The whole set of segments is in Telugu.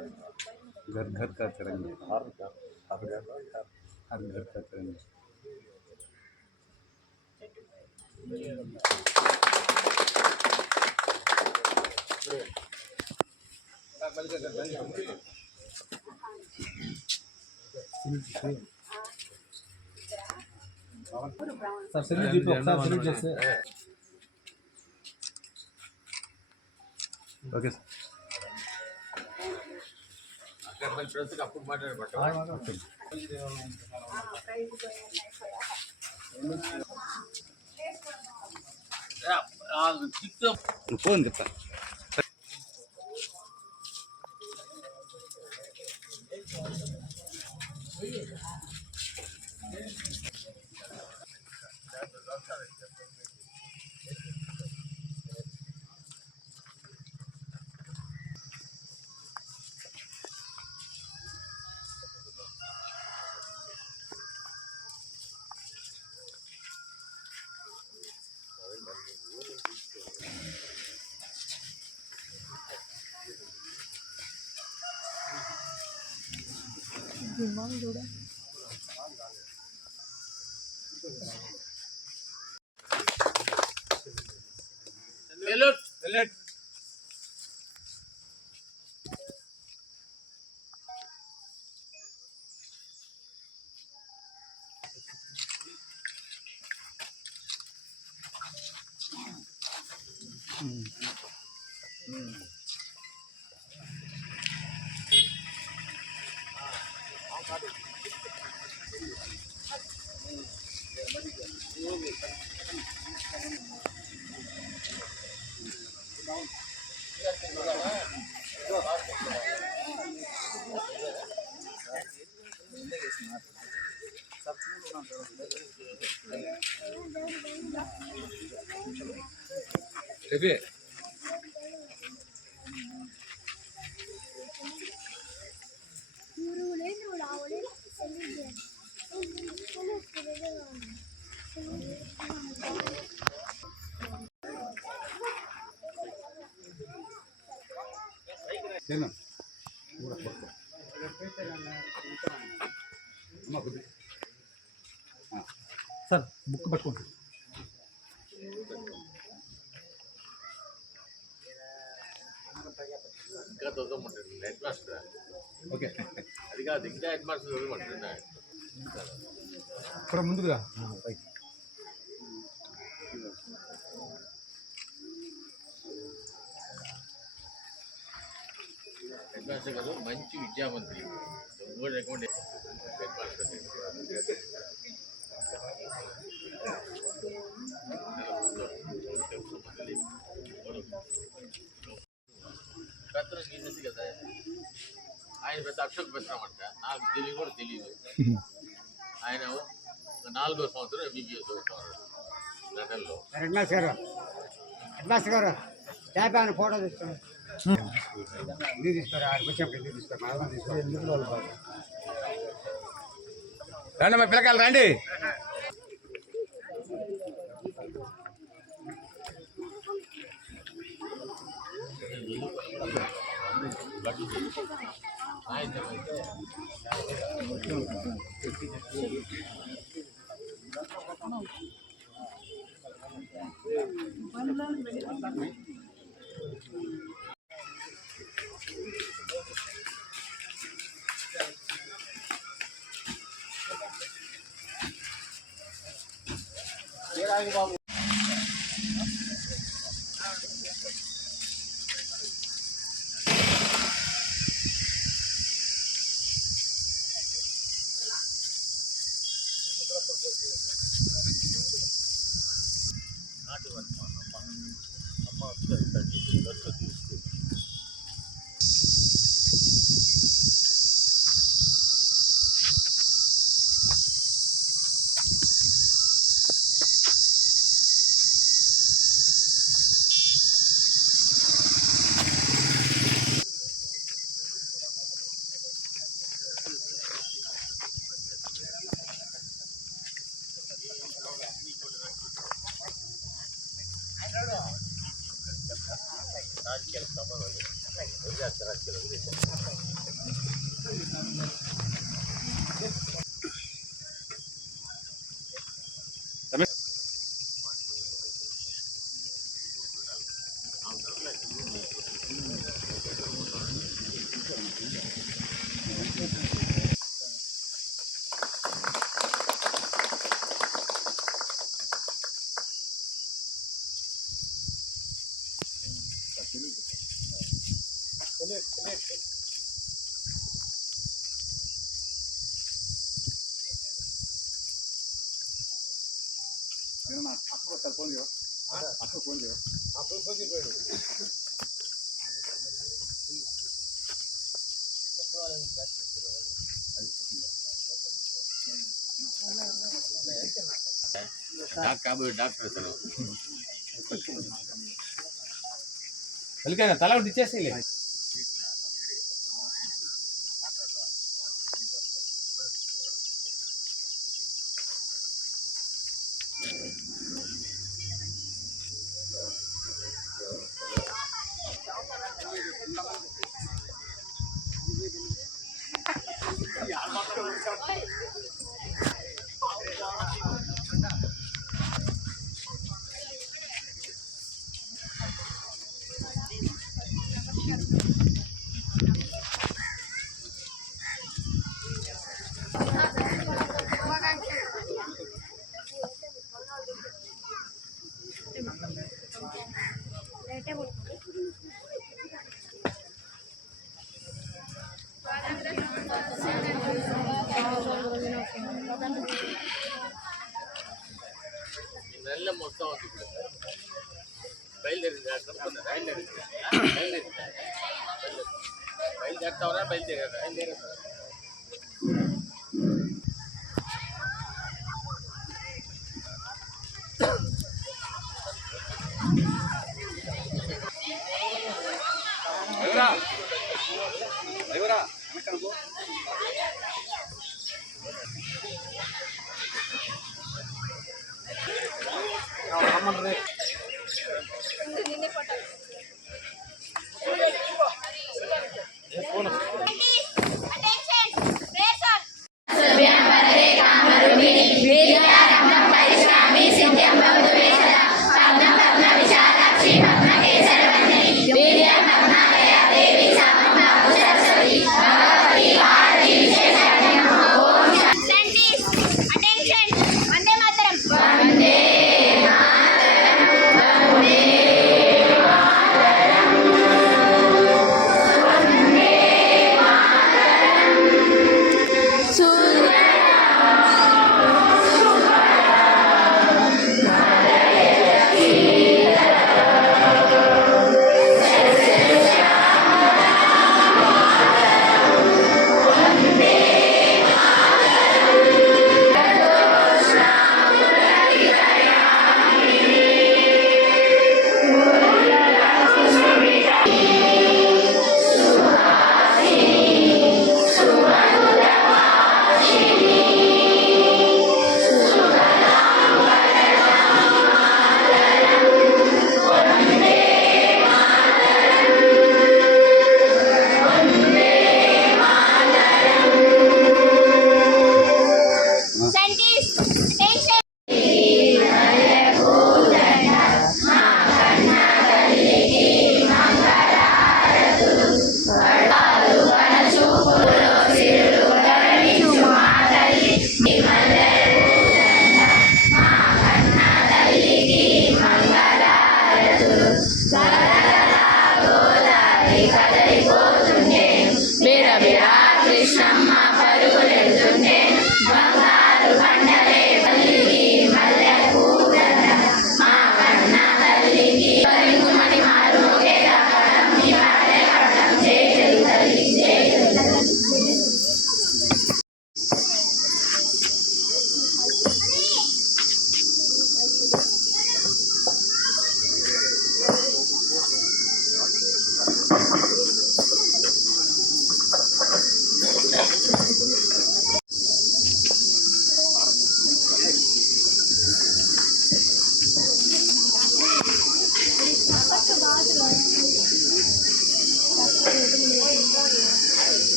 घर घर का तिरंगा। हर घर हर घर का तिरंगा। सर सर जैसे ओके सर సెల్యూట్ చేస్తే ఓకే సార్ ఫోన్ చెప్తా. विमान जोड़ा Alert! Alert! Mm. Mm. అమ్మ కొద్ది సార్ బుక్ పట్టుకోండి ఇంకా చదవమంటాడు హెడ్ మాస్టర్ ఓకే అది కాదు ఇంకా హెడ్ మాస్టర్ చదవమంటుండే ఇక్కడ ముందుగా పైకి హెడ్ మాస్టర్ కాదు మంచి విద్యామంత్రి కూడా రికమెండ్ హెడ్ మాస్టర్ పెత్తనం గీసేసి కదా ఆయన పెద్ద అక్షోక్ పెత్తనమంట నాకు తెలియదు కూడా తెలియదు ఆయన నాలుగో సంవత్సరం ఎంబీబీఎస్ చదువుతున్నారు లండన్లో హెడ్ మాస్టర్ గారు హెడ్ మాస్టర్ గారు ట్యాప్ ఆయన ఫోటో తీసుకోండి ఇది తీసుకోరా ఆడికి వచ్చినప్పుడు ఇది తీసుకో మా రండి మా పిల్లకాయలు రండి Thank you. డాక్టర్ డాక్టర్ అతను. తల ఒకటి ఇచ్చేసి నెల మొత్తం ఉంది ఇప్పుడు బయలుదేరింది అనుకున్నా బయలుదేరింది బయలుదేరింది బయలుదేరుతావరా బయలుదేరారా బయలుదేరారా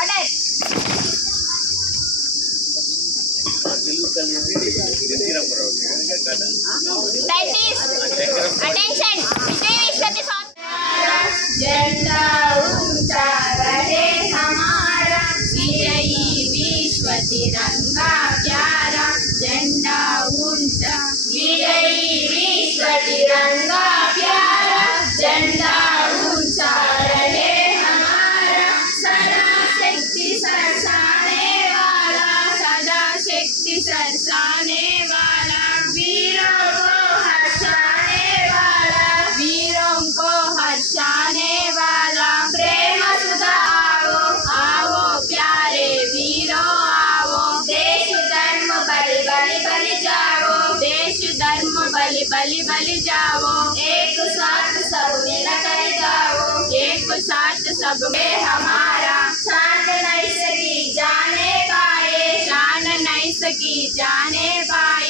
Order Scientists, attention! विजय विश्वति झंडा ऊंचा रहे हमारा विजयी विश्व तिरंगा प्यारा Gracias. बलि बलि जाओ। एक साथ सब मिल कर जाओ। एक साथ सब में हमारा शान नहीं सकी जाने पाए शान नहीं सकी जाने पाए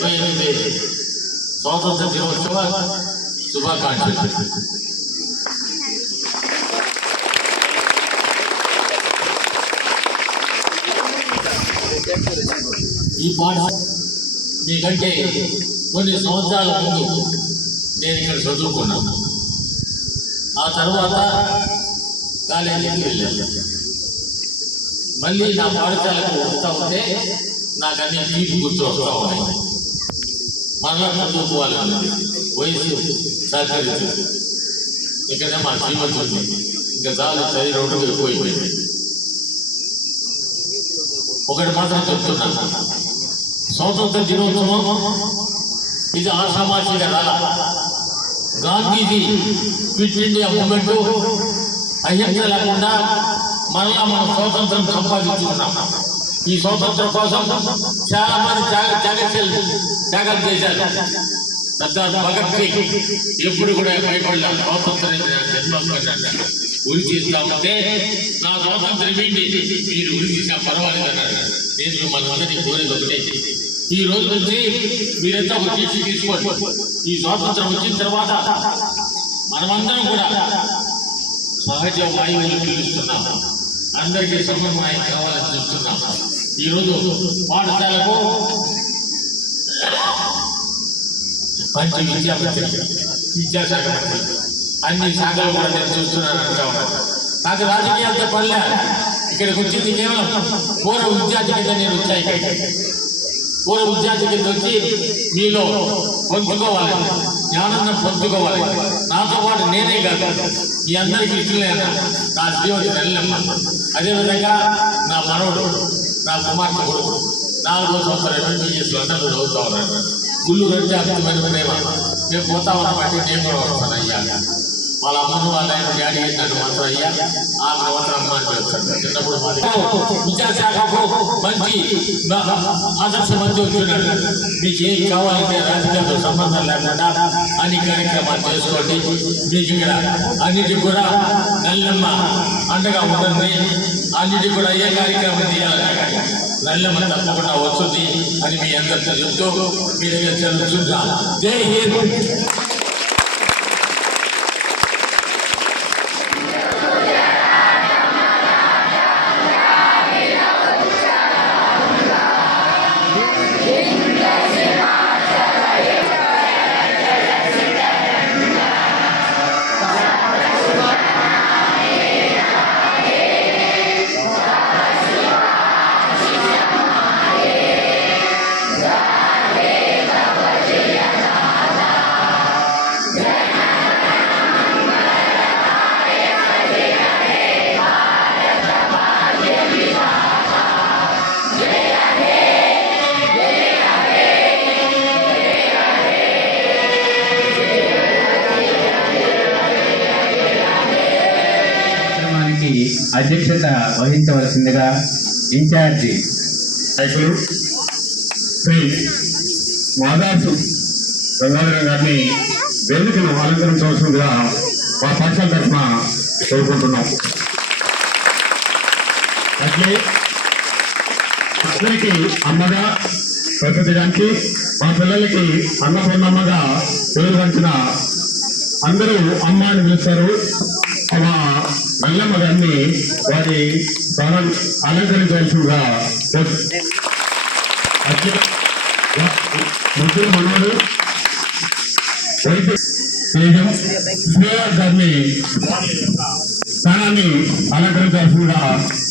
డెబ్బై ఎనిమిది స్వాతంత్ర దినోత్సవ శుభాకాంక్షలు ఈ పాట మీకంటే కొన్ని సంవత్సరాల ముందు నేను ఇక్కడ చదువుకున్నాను. ఆ తర్వాత కాలేజీకి వెళ్ళాను మళ్ళీ నా పాఠశాలకు వస్తూ ఉంటే నాకు అన్ని తీపి గుర్తు వస్తూ ఉన్నాయి. మరలా చదువుకోవాలని వయసు సహకరించింది ఇక్కడే మా శ్రీమతి ఉంది ఇంకా చాలు చదివి రెండు ఎక్కువైపోయింది ఒకటి మాత్రం చెప్తున్నా. స్వాతంత్ర దినోత్సవం ఇది ఆషామాషిగా రాల. గాంధీజీ క్విట్ ఇండియా మూమెంట్ అహింస లేకుండా మరలా మనం స్వాతంత్రం సంపాదించుకున్నాం. ఈ స్వాతంత్రం కోసం చాలా మంది త్యాగ త్యాగశీలు చేశారు. సర్దార్ భగత్ సింగ్ ఎప్పుడు కూడా భయపడలే స్వాతంత్రం జన్మస్కన్నాడు ఉరి చేస్తామంటే నా స్వాతంత్రం ఏంటి? మీరు ఉరి చేసినా పర్వాలేదు అన్నాడు నేను మిమ్మల్ని అందరినీ కోరేది ఒకటే. ఈ రోజు నుంచి మీరంతా ఒక తీర్చి తీసుకోండి. ఈ స్వాతంత్రం వచ్చిన తర్వాత మనమందరం కూడా సహజ వాయువులు పీలుస్తున్నాం. అందరికీ సమన్వయం కావాలని చూస్తున్నాం. ఈరోజు పాఠశాలకు మంచి విద్యాపతి విద్యాశాఖ మంత్రి. అన్ని శాఖలు కూడా నేను చూస్తున్నాను నాకు రాజకీయాలతో పనిలే. ఇక్కడికి వచ్చింది కేవలం పూర్వ విద్యార్థి కింద నేను వచ్చాయి పూర్వ విద్యార్థి కింద వచ్చి మీలో పొందుకోవాలి. జ్ఞానం పొందుకోవాలి. నాతో పాటు నేనే కాదు. మీ అందరికీ ఇష్టలేన నా శ్రీమతి నెల్లమ్మ అదేవిధంగా నా మనవడు నా కుమార్తె కొడుకు నాలుగో సంవత్సరం ఎంబీబీఎస్లో అన్న మీరు చదువుతా ఉన్నారు. గుళ్ళు కడితే అద్భుతమైన ప్రేమ మేము పోతా ఉన్నామంటే నేను కూడా వస్తాను అయ్యా. వాళ్ళ అమ్మను వాళ్ళ ఆయన డాడీ నన్ను మాత్రం అయ్యా ఆ మాత్రం అమ్మ అని పిలుస్తాడు చిన్నప్పుడు విద్యాశాఖకు మంచి ఆదర్శ మంచి వచ్చినాడు మీకు ఏం కావాలంటే రాజకీయాలతో సంబంధం లేకుండా అన్ని కార్యక్రమాలు చేసుకోండి. మీకు ఇక్కడ అన్నిటికి కూడా నల్లమ్మ అండగా ఉంటుంది. అన్నిటికి కూడా ఏ కార్యక్రమం చేయాలన్నా నల్లమ్మ తప్పకుండా వస్తుంది అని మీ అందరితో చెప్తూ మీ దగ్గర చదువుతున్నా జై హింద్. అధ్యక్షత వహించవలసిందిగా ఇన్ఛార్జి నాయకులు శ్రీ మాదాసు గంగాధరం గారిని వేదికను అలంకరించవలసిందిగా మా పాఠశాల తరఫున కోరుకుంటున్నాం. అట్లే అందరికీ అమ్మగా ప్రసిద్ధిగాంచి మా పిల్లలకి అన్నపూర్ణమ్మగా పేరు వంచిన అందరూ అమ్మ అని పిలుస్తారు. మా మల్లమ్మ గారిని వారి స్థానం అలంకరించవలసిందిగా ముగ్గురు మనవాడు వైద్య తేజం గారిని స్థానాన్ని అలంకరించాల్సిందిగా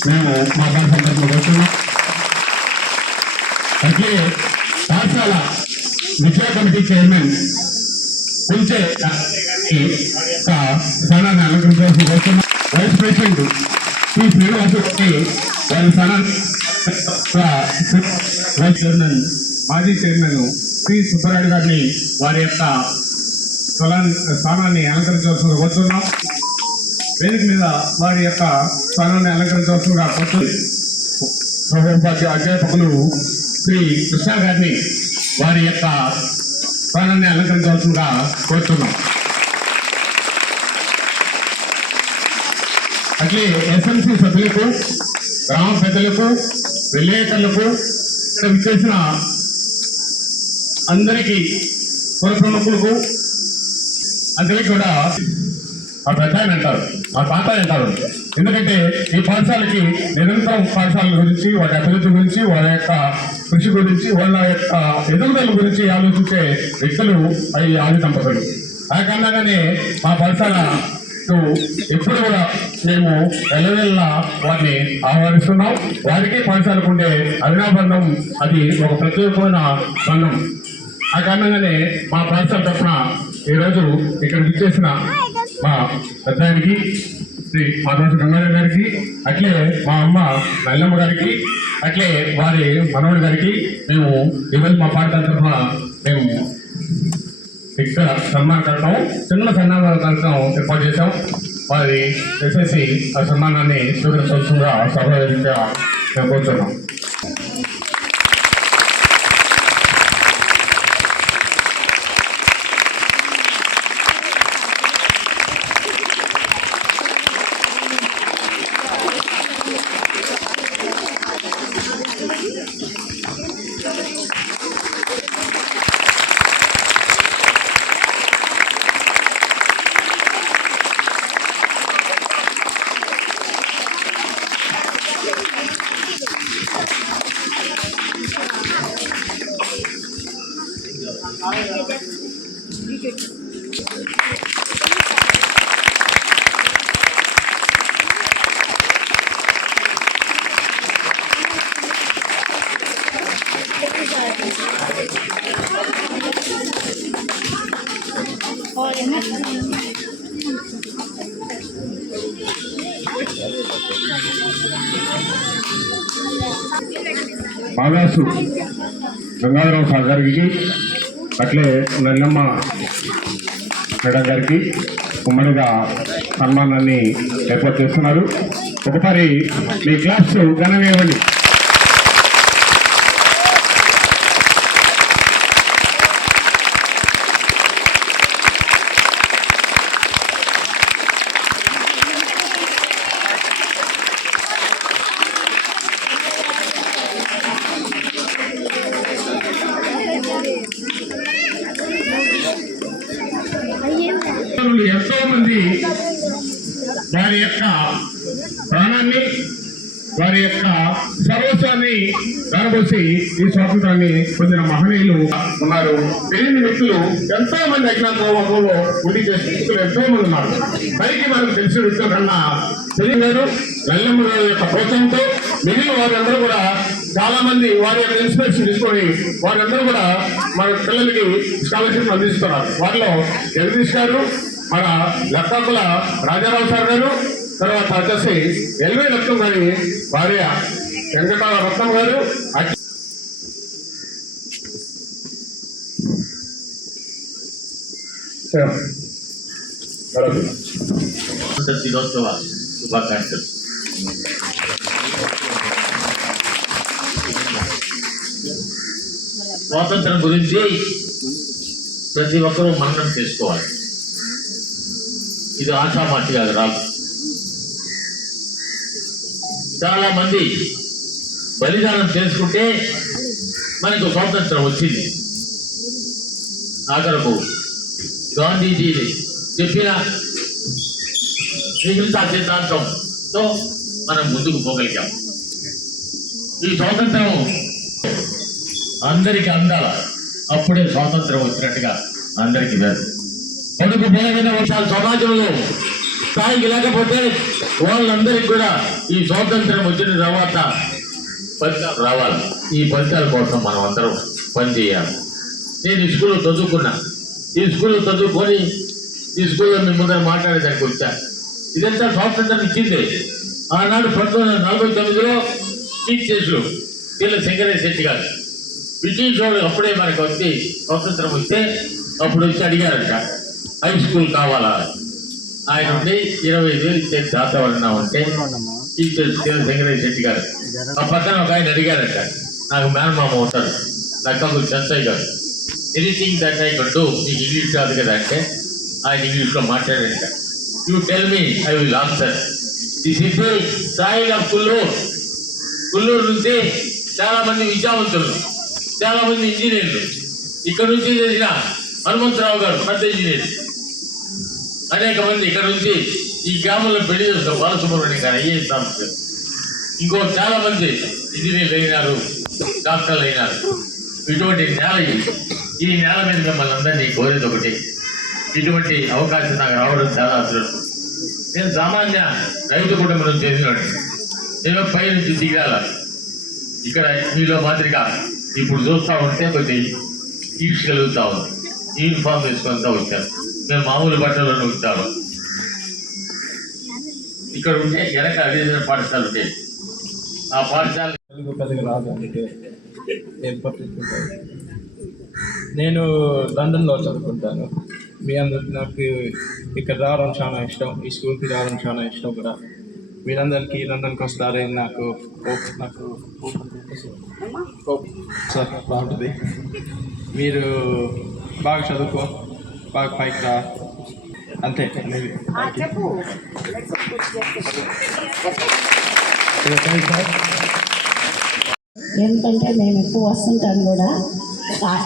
మేము మా పాఠశాల వస్తున్నాం అట్లే పాఠశాల విద్యా కమిటీ చైర్మన్ కుంచే స్థానాన్ని అలంకరించాల్సి వస్తున్నాం వైస్ ప్రెసిడెంట్ శ్రీ శ్రీనివాసరెడ్డి వారి వైస్ చైర్మన్ మాజీ చైర్మన్ శ్రీ సుబ్బరాయుడు గారిని వారి యొక్క స్థలాన్ని స్థానాన్ని అలంకరించవలసిన కోరుతున్నాం. వేదిక మీద వారి యొక్క స్థానాన్ని అలంకరించవలసిన కోరుతుంది అధ్యాపకులు శ్రీ కృష్ణ గారిని వారి యొక్క స్థానాన్ని అలంకరించవలసిందిగా కోరుతున్నాం. అట్లే ఎస్ఎంసీ సభ్యులకు గ్రామ పెద్దలకు విలేకరులకు ఇక్కడ విచ్చేసిన అందరికీ పుర ప్రముఖులకు అందరికీ కూడా ఆ పెద్ద ఆయన అంటారు ఆ తాత అంటారు. ఎందుకంటే ఈ పాఠశాలకి నిరంతరం పాఠశాల గురించి వాటి అభివృద్ధి గురించి వాళ్ళ యొక్క కృషి గురించి వాళ్ళ యొక్క ఎదుగుదల గురించి ఆలోచించే వ్యక్తులు అవి ఆది దంపతులు ఆ కారణంగానే మా పాఠశాల సో ఎప్పుడు కూడా మేము ఎల్లవెల్ల వారిని ఆహ్వానిస్తున్నాం. వారికి పాఠశాలకు ఉండే అవినాబంధం అది ఒక ప్రత్యేకమైన బంధం. ఆ కారణంగానే మా పాఠశాల తరఫున ఈరోజు ఇక్కడ విచ్చేసిన మా పెద్దానికి శ్రీ మాధవ గంగారావు గారికి అట్లే మా అమ్మ నల్లమ్మ గారికి అట్లే వారి మనవడి గారికి మేము ఈరోజు మా పాఠశాల తరఫున మేము ఇక్కడ uh, సన్మాన కార్యక్రమం చిన్న సన్మాన కార్యక్రమం ఏర్పాటు చేశాం. వారి ఎస్ఎస్సి ఆ సన్మానాన్ని స్వీకరించవలసిందిగా సభగా కోరుతున్నాం Pak Gasuk, dengar Rosa Gargigi, gitu. అట్లే నల్లమ్మ మేడం గారికి ఉమ్మడిగా సన్మానాన్ని ఏర్పాటు చేస్తున్నారు. ఒకసారి మీ క్లాస్ ఘనంగా ఇవ్వండి తల్లిదండ్రులు ఎంతో మంది వారి యొక్క ప్రాణాన్ని వారి యొక్క సర్వస్వాన్ని దారబోసి ఈ స్వాతంత్రాన్ని పొందిన మహనీయులు ఉన్నారు. తెలియని వ్యక్తులు ఎంతో మంది అజ్ఞాతంలో ఉండి చేసిన వ్యక్తులు ఎంతో మంది ఉన్నారు. పైకి మనకు తెలిసిన వ్యక్తుల కన్నా తెలియగారు నల్లమ్మ గారి యొక్క ప్రోత్సాహంతో మిగిలిన వారందరూ కూడా చాలా మంది వారి యొక్క ఇన్స్పిరేషన్ తీసుకొని వారందరూ కూడా మన పిల్లలకి స్కాలర్షిప్ అందిస్తున్నారు. వారిలో జగదీష్ గారు మన లక్కాకుల రాజారావు సార్ గారు తర్వాత వచ్చేసి ఎల్వి రత్నం గారి భార్య వెంకటాల రత్నం గారు దినోత్సవ శుభాకాంక్షలు స్వాతంత్రం గురించి ప్రతి ఒక్కరూ మననం చేసుకోవాలి. ఇది ఆషామాషి కాదు రాదు చాలా మంది బలిదానం చేసుకుంటే మనకు స్వాతంత్రం వచ్చింది. ఆఖరకు గాంధీజీ చెప్పిన మిగతా సిద్ధాంతంతో మనం ముందుకు పోగలిగాం. ఈ స్వాతంత్రం అందరికీ అందాల. అప్పుడే స్వాతంత్రం వచ్చినట్టుగా అందరికి వేరు ఎందుకు బలమైన వర్షాలు సమాజంలో స్థాయికి లేకపోతే వాళ్ళందరికీ కూడా ఈ స్వాతంత్రం వచ్చిన తర్వాత ఫలితాలు రావాలి. ఈ ఫలితాల కోసం మనం అందరం పనిచేయాలి. నేను ఈ స్కూల్లో చదువుకున్నా. ఈ స్కూల్లో చదువుకొని ఈ స్కూల్లో మీ ముందర మాట్లాడేదానికి వచ్చాను ఇదంతా స్వాతంత్రం ఇచ్చింది. ఆనాడు పంతొమ్మిది వందల నలభై తొమ్మిదిలో చీఫ్ చేసులు వీళ్ళ శంకరేశ్వర శెట్టి గారు. బ్రిటిష్ వాడు అప్పుడే మనకు వచ్చి స్వాతంత్రం వస్తే అప్పుడు వచ్చి అడిగారంట. హై స్కూల్ కావాలా ఆయన ఉండి ఇరవై ఐదు వేలు ఇచ్చే దాత ఎవరన్నా ఉంటే టీచర్ శంకరేశ్వర శెట్టి గారు. ఆ పక్కన ఒక ఆయన అడిగారంట నాకు మేనమామ అవుతారు నక్కకు చెంచయ్య గారు. ఎనీథింగ్ దట్ ఐ డూ మీకు ఇంగ్లీష్ కాదు కదా అంటే ఆయన ఇంగ్లీష్లో మాట్లాడారంట. You tell me I will answer this is soil of Kulluru Kulluru నుంచి చాలా మంది విద్యావంతులు చాలా మంది ఇంజనీర్లు. ఇక్కడ నుంచి చేసిన హనుమంతరావు గారు పెద్ద ఇంజనీర్. అనేక మంది ఇక్కడ నుంచి ఈ గ్రామంలో పెళ్ళి చేస్తారు. బాలసుబ్రహ్మణ్యం గారు ఐఏఎస్ ఆఫీసర్ ఇంకో చాలా మంది ఇంజనీర్లు అయినారు డాక్టర్లు అయినారు. ఇటువంటి నేల ఈ నేల మీద మిమ్మల్ని అందరినీ కోరేది ఒకటి. ఇటువంటి అవకాశం నాకు రావడం చాలా అదృష్టం నేను సామాన్య రైతు కుటుంబం నుంచి చెందినాడు నేను పై నుంచి దిగాల. ఇక్కడ మీలో మాదిరిగా ఇప్పుడు చూస్తూ ఉంటే కొద్ది ఈడ్చగలుగుతా ఉంది. యూనిఫామ్ వేసుకుంటూ వచ్చాను మేము మామూలు బట్టలను ఉంటాను ఇక్కడ ఉంటే వెనక అడిగిన పాఠశాల ఉండేది ఆ పాఠశాల తెలుగు రాదు అందుకే ఏం పట్టించుకుంటాను. నేను లండన్లో చదువుకుంటాను. మీ అందరికి నాకు ఇక్కడ రావడం చాలా ఇష్టం. ఈ స్కూల్కి రావడం చాలా ఇష్టం కూడా. మీరందరికీ లండన్కి వస్తారని నాకు నాకు సార్ బాగుంటుంది. మీరు బాగా చదువుకో. బాగా పైకి రా అంతే ఎందుకంటే నేను ఎక్కువ వస్తుంటాను కూడా.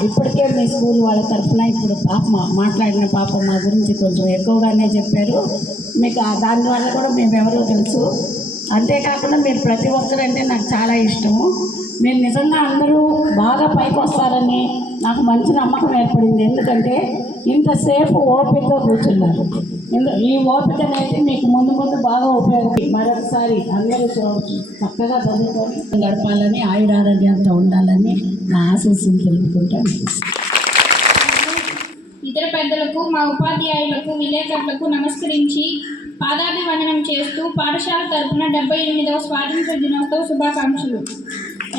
ఇప్పటికే మీ స్కూల్ వాళ్ళ తరఫున ఇప్పుడు పాప మా- మాట్లాడిన పాప మా గురించి కొంచెం ఎక్కువగానే చెప్పారు. మీకు ఆ దానివల్ల కూడా మేము ఎవరో తెలుసు. అంతేకాకుండా మీరు ప్రతి ఒక్కరంటే నాకు చాలా ఇష్టము. మీరు నిజంగా అందరూ బాగా పైకి వస్తారని నాకు మంచి నమ్మకం ఏర్పడింది. ఎందుకంటే ఇంతసేపు ఓపికతో కూర్చున్నారు. ఎందు- ఈ ఓపిక అనేది మీకు ముందు ముందు బాగా ఉపయోగపడి మరొకసారి అందరూ చక్కగా చదువుకొని గడపాలని ఆయురారోగ్యంతో ఉండాలని నా ఆశీస్సులు తెలుపుకుంటాను. పెద్దలకు మా ఉపాధ్యాయులకు విలేకరులకు నమస్కరించి పాదాభివందనం చేస్తూ పాఠశాల తరపున డెబ్బై ఎనిమిదవ స్వాతంత్ర దినోత్సవ శుభాకాంక్షలు.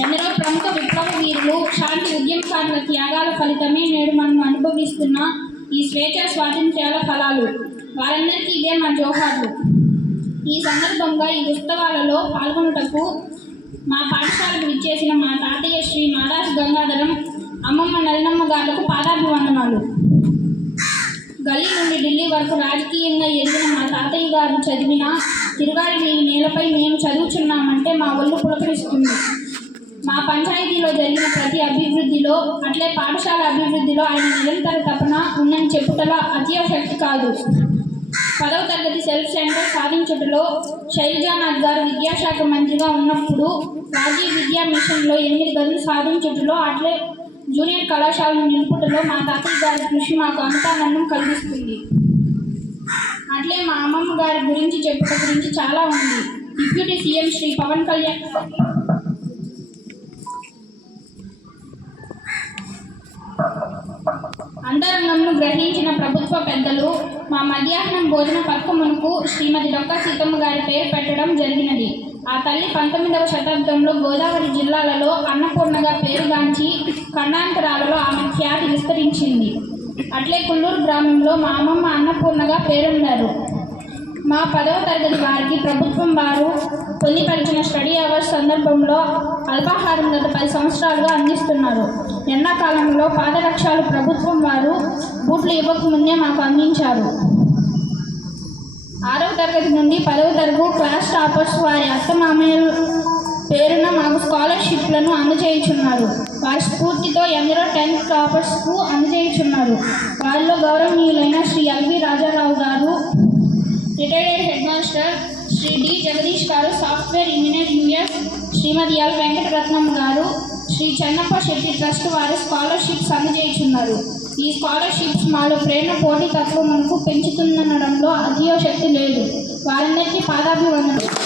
ఎందరో ప్రముఖ విప్లవ వీరులు శాంతి ఉద్యమకారుల త్యాగాల ఫలితమే నేడు మనం అనుభవిస్తున్న ఈ స్వేచ్ఛ స్వాతంత్ర్యాల ఫలాలు. వారందరికీ ఇదే మా జోహార్లు. ఈ సందర్భంగా ఈ ఉత్సవాలలో పాల్గొనుటకు మా పాఠశాలకు విచ్చేసిన మా తాతయ్య శ్రీ మాదాస్ గంగాధరం అమ్మమ్మ నలినమ్మ గారులకు పాదాభివందనాలు. గల్లీ నుండి ఢిల్లీ వరకు రాజకీయంగా ఎదిగిన మా తాతయ్య గారు చదివిన తిరుగాడి ఈ నేలపై మేము చదువుచున్నామంటే మా ఒళ్ళు పులకరిస్తుంది. మా పంచాయతీలో జరిగిన ప్రతి అభివృద్ధిలో అట్లే పాఠశాల అభివృద్ధిలో ఆయన నిరంతర తపన ఉందని చెప్పుటలో అత్యవశక్తి కాదు. పదవ తరగతి సెల్ఫ్ సెంటర్ సాధించుటలో శైలజానాథ్ గారు విద్యాశాఖ మంత్రిగా ఉన్నప్పుడు రాజీవ్ విద్యా మిషన్లో ఎనిమిది గదులు సాధించుటలో అట్లే జూనియర్ కళాశాలను నిలుపుటలో మా తాతయ్య గారి కృషి మాకు అంతానందం కలిగిస్తుంది. అట్లే మా అమ్మమ్మ గారి గురించి చెప్పుట గురించి చాలా ఉంది. డిప్యూటీ సీఎం శ్రీ పవన్ కళ్యాణ్ అంతరంగంను గ్రహించిన ప్రభుత్వ పెద్దలు మా మధ్యాహ్నం భోజన పథకమునకు శ్రీమతి డొక్కా సీతమ్మ గారి పేరు పెట్టడం జరిగినది. ఆ తల్లి పంతొమ్మిదవ శతాబ్దంలో గోదావరి జిల్లాలలో అన్నపూర్ణగా పేరుగాంచి ఖండాంతరాలలో ఆమె ఖ్యాతి విస్తరించింది. అట్లే కుల్లూరు గ్రామంలో మా అమ్మమ్మ అన్నపూర్ణగా పేరున్నారు మా పదవ తరగతి వారికి ప్రభుత్వం వారు పొందిపరిచిన స్టడీ అవర్స్ సందర్భంలో అల్పాహారం గత పది సంవత్సరాలుగా అందిస్తున్నారు. ఎండాకాలంలో పాదరక్షాలు ప్రభుత్వం వారు బూట్లు ఇవ్వకముందే మాకు అందించారు. ఆరవ తరగతి నుండి పదవ తరగతి క్లాస్ టాపర్స్ వారి అత్తమామయ్యల పేరున మాకు స్కాలర్షిప్లను అందజేయుచున్నారు. వారి స్ఫూర్తితో ఎందరో టెన్త్ టాపర్స్కు అందజేయుచున్నారు. వారిలో గౌరవనీయులైన శ్రీ ఎల్వి రాజారావు గారు retired head master Shri D Jagadish గారు software engineer US Shrimati L Venkataratnam గారు శ్రీ చెన్నప్ప శెట్టి ట్రస్ట్ వారు స్కాలర్షిప్స్ అందజేయుచున్నారు. ఈ స్కాలర్షిప్స్ మాలో ప్రేరణ పోటీ తత్వమునకు పెంచుతుందనడంలో అతియోశక్తి లేదు. వారందరికీ పాదాభివందనం